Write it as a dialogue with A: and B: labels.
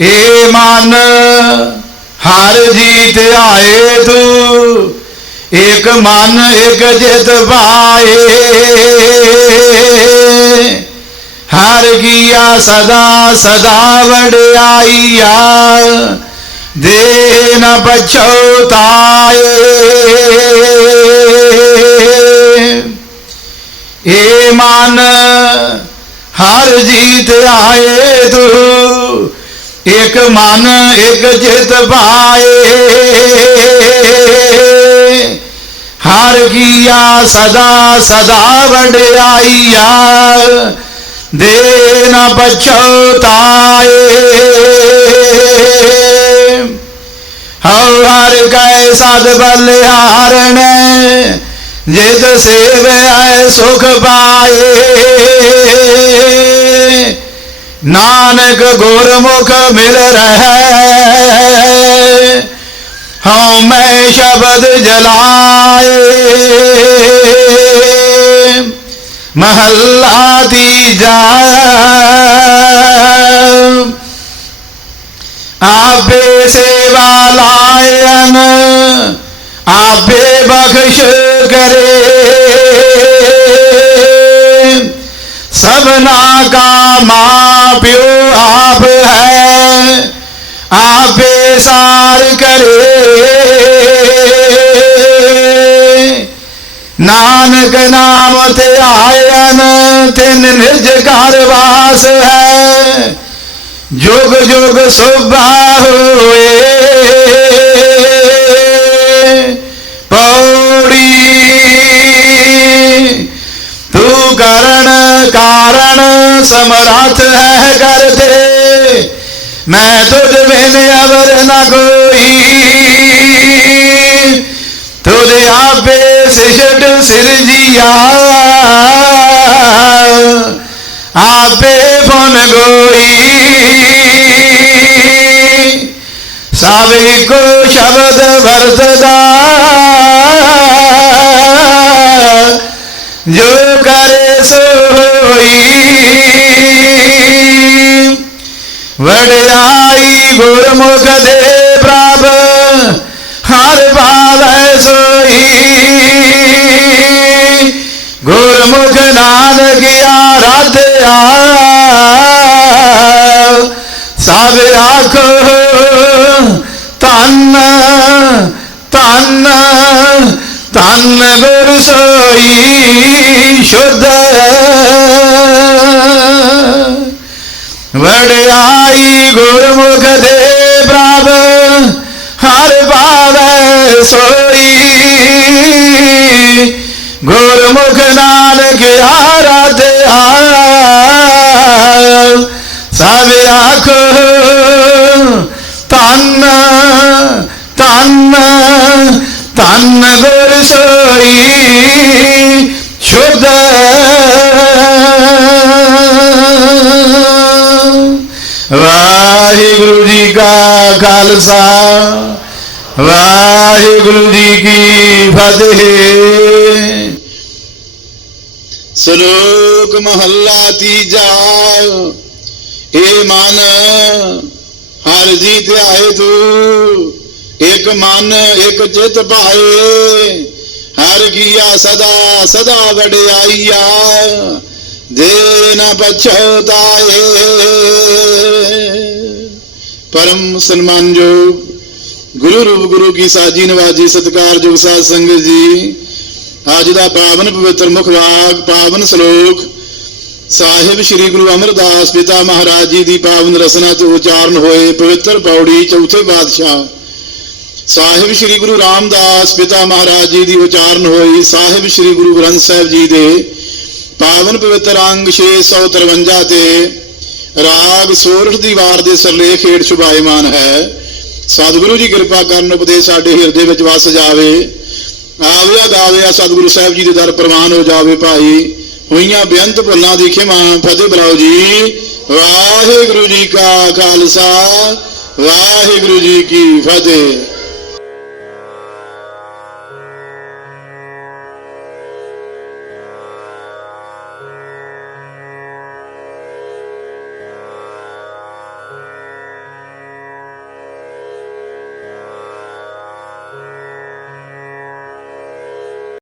A: ਏ ਮਨ, ਹਰ ਜੀਤ ਆਏ ਤੂੰ। ਇੱਕ ਮਨ ਇੱਕ ਜਿਤ ਪਾਏ ਹਰ ਕੀਆ ਸਦਾ ਸਦਾ ਵਡਿਆਈਆ। ਦੇ ਨ ਪਛੋਤਾਏ ਏ ਮਨ, ਹਰ ਜੀਤ ਆਏ ਤੂੰ। ਇਕ ਮਨ, ਇਕ ਜਿਤ ਪਾਏ ਹਰ ਕੀਆ ਸਦਾ ਸਦਾ ਵਡਿਆਈਆ। ਦੇ ਨ ਪਛੋਤਾਏ ਹਉ ਹਰ ਕੈ ਸਦ ਬਲਿਹਾਰਣ ਜਿਤ ਸੇਵੈ ਸੁਖ ਪਾਏ। ਨਾਨਕ ਗੁਰਮੁਖ ਮਿਲ ਰਹੈ ਹਉ ਮੈਂ ਸ਼ਬਦ ਜਲਾਏ। ਮਹੱਲਾ ਤੀਜਾ, ਆਪੇ ਸੇਵਾ ਲਾਇਨ ਆਪੇ ਬਖਸ਼ ਕਰੇ। ਸਭਨਾ ਕਾ ਮਾਂ ਪਿਓ ਆਪ ਹੈ, ਆਪੇ ਸਾਰ ਕਰੇ। ਨਾਨਕ ਨਾਮ ਤੇ ਆਇਨ ਤਿਨ ਨਿਜ ਘਰ ਵਾਸ ਹੈ। ਜੁਗ ਜੁਗ ਸੁਭਾ ਹੋਏ। ਕਰਨ ਕਾਰਨ ਸਮਰੱਥ ਹੈ ਕਰਤੇ ਮੈਂ ਤੁਝ ਬਿਨ ਅਵਰ ਨ ਕੋਈ। ਤੁਧ ਆਪੇ ਸਿਸ਼ਟ ਸਿਰਜੀਆ। ਆਪੇ ਫਨ ਗੋਈ। ਸਭ ਕੋ ਸ਼ਬਦ ਵਰਤਦਾ। ਜੋ ਕਰ ਸੋਈ। ਵਡਿਆਈ ਗੁਰਮੁਖ ਦੇ ਪ੍ਰਭ, ਹਰ ਪਾਵੈ ਸੋਈ। ਗੁਰਮੁਖ ਨਾਨਕ ਆਰਾਧਿਆ, ਸਭ ਆਖੋ ਤਨ ਤਨ ਤਨ ਗੁਰ ਸੋਈ ਸ਼ੁੱਧ ਵਡਿਆਈ ਗੁਰਮੁਖ ਦੇ ਪ੍ਰਭ ਹਰ ਪਾਵੈ ਸੋਈ। ਗੁਰਮੁਖ ਨਾ ਤਨ ਗੁਰ ਵਾਹਿਗੁਰੂ ਜੀ ਕਾ ਖਾਲਸਾ, ਵਾਹਿਗੁਰੂ ਜੀ ਕੀ ਫਤਿਹ। ਸ਼ਲੋਕ ਮਹੱਲਾ ਤੀਜਾ, ਏ ਮਨ, ਹਰ ਜੀ ਤੇ ਆਏ ਤੂੰ। ਇੱਕ ਮਨ ਇਕ ਚਿਤ ਭਾਏ, ਹਰ ਕੀਆ ਸਦਾ ਸਦਾ ਵਡਿਆਈਆ, ਦੇ ਨ ਪਛਤਾਏ। ਪਰਮ ਸਨਮਾਨਯੋਗ ਗੁਰੂ ਰੂਪ ਗੁਰੂ ਕੀ ਸਾਜੀ ਨਵਾਜੀ ਸਤਿਕਾਰਯੋਗ ਸਾਧ ਸੰਗਤ ਜੀ, ਅੱਜ ਦਾ ਪਾਵਨ ਪਵਿੱਤਰ ਮੁਖ ਵਾਕ, ਪਾਵਨ ਸ਼ਲੋਕ ਸਾਹਿਬ ਸ੍ਰੀ ਗੁਰੂ ਅਮਰਦਾਸ ਪਿਤਾ ਮਹਾਰਾਜ ਜੀ ਦੀ ਪਾਵਨ ਰਸਨਾ ਤੋਂ ਉਚਾਰਨ ਹੋਏ ਪਵਿੱਤਰ ਪੌੜੀ ਚੌਥੇ ਬਾਦਸ਼ਾਹ ਸਾਹਿਬ ਸ੍ਰੀ ਗੁਰੂ ਰਾਮਦਾਸ ਪਿਤਾ ਮਹਾਰਾਜ ਜੀ ਦੀ ਉਚਾਰਨ ਹੋਈ। ਸਾਹਿਬ ਸ੍ਰੀ ਗੁਰੂ ਗ੍ਰੰਥ ਸਾਹਿਬ ਜੀ ਦੇ ਪਾਵਨ ਪਵਿੱਤਰ ਅੰਗ 653 ਤੇ ਰਾਗ ਸੋਰਠ ਦੀ ਵਾਰ ਦੇ ਸਰਲੇਖ ਹੇਠ ਸ਼ੁਭਾਇਮਾਨ ਹੈ। ਸਤਿਗੁਰੂ ਜੀ ਕਿਰਪਾ ਕਰਨ ਉਪਦੇਸ਼ ਸਾਡੇ ਹਿਰਦੇ ਵਿੱਚ ਵਸ ਜਾਵੇ। ਆਵਿਆ ਗਾਵਿਆ ਸਤਿਗੁਰੂ ਸਾਹਿਬ ਜੀ ਦੇ ਦਰ ਪ੍ਰਵਾਨ ਹੋ ਜਾਵੇ ਭਾਈ। ਹੋਈਆਂ ਬੇਅੰਤ ਭੁੱਲਾਂ ਦੀ ਖਿਮਾ ਫਤਿਹ ਬਲਾਓ ਜੀ। ਵਾਹਿਗੁਰੂ ਜੀ ਕਾ ਖਾਲਸਾ, ਵਾਹਿਗੁਰੂ ਜੀ ਕੀ ਫਤਿਹ।